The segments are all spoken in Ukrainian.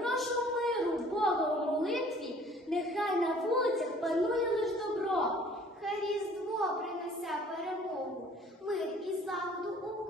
прошу миру Бога у молитві, нехай на вулицях панує лиш добро. Хай різдво принесе перемогу, мир і славу у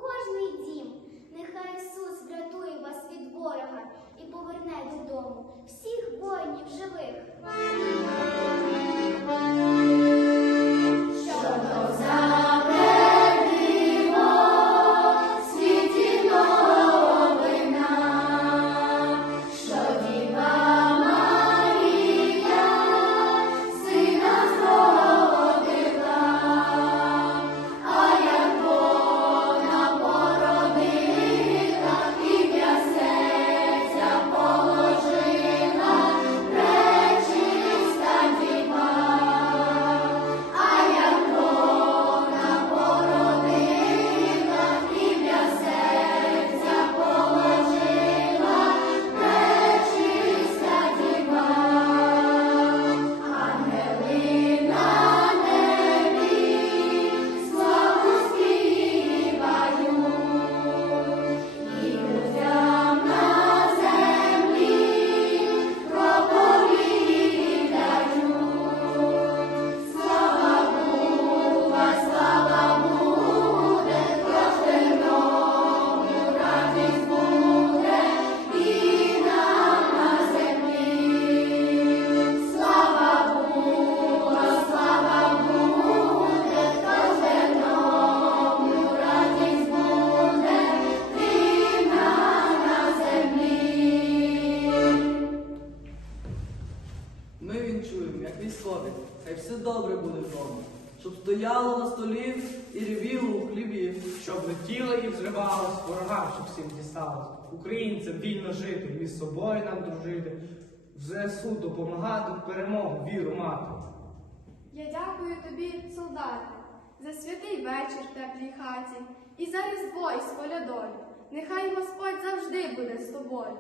стояло на столі і ревіло у хлібі. Щоб летіла і взривалась, ворогам, щоб всім дісталось. Українцям вільно жити, з собою нам дружити, в ЗСУ допомагати, перемогу, віру мати. Я дякую тобі, солдати, за святий вечір в теплій хаті і за різдво із колядою. Нехай Господь завжди буде з тобою.